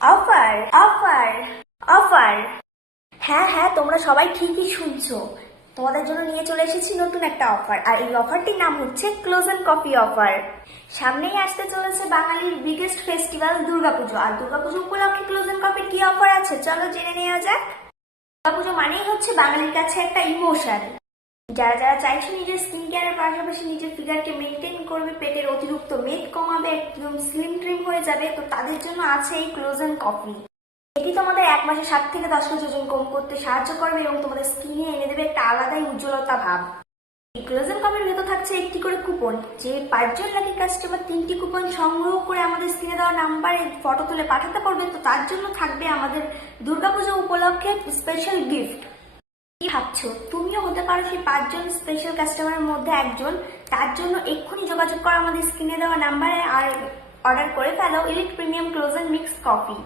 Offer, offer, offer. হ্যাঁ হ্যাঁ, তোমরা সবাই ঠিকই শুনছো। তোমাদের জন্য নিয়ে চলে এসেছি নতুন একটা অফার, আর এই অফারটির নাম হচ্ছে ক্লোজ এন্ড কফি অফার। সামনেই আসতে চলেছে বাঙালির বিগেস্ট ফেস্টিভ্যাল দুর্গাপুজো, আর দুর্গাপুজো উপলক্ষে ক্লোজ এন্ড কফির কি অফার আছে চলো জেনে নেওয়া যাক। দুর্গাপুজো মানেই হচ্ছে বাঙালির কাছে একটা ইমোশন। যারা যারা চাইছে নিজের স্কিন কেয়ারের পাশাপাশি নিজের ফিগারকে মেনটেন করবে, পেটের অতিরিক্ত মেদ কমাবে, একদম স্লিম ট্রিম হয়ে যাবে, তো তাদের জন্য আছে এই ক্লোজ এন্ড কফি। এটি তোমাদের 1 মাসে 7 থেকে 10 কেজি ওজন কম করতে সাহায্য করবে এবং তোমাদের স্কিনে এনে দেবে একটা আলাদাই উজ্জ্বলতা ভাব। এই ক্লোজ এন্ড কফির ভেতর থাকছে একটি করে কুপন, যে 5 জন লাকি কাস্টমার 3টি কুপন সংগ্রহ করে আমাদের স্ক্রিনে দেওয়া নাম্বারে ফটো তুলে পাঠাতে পারবে, তো তার জন্য থাকবে আমাদের দুর্গাপুজো উপলক্ষে স্পেশাল গিফট। কি ভাবছো, তুমিও হতে পারো সেই 5 জন স্পেশাল কাস্টমারের মধ্যে একজন? তার জন্য এক্ষুনি যোগাযোগ করো আমাদের স্ক্রিনে দেওয়া নাম্বারে আর অর্ডার করে ফেলো elite premium close and mix coffee.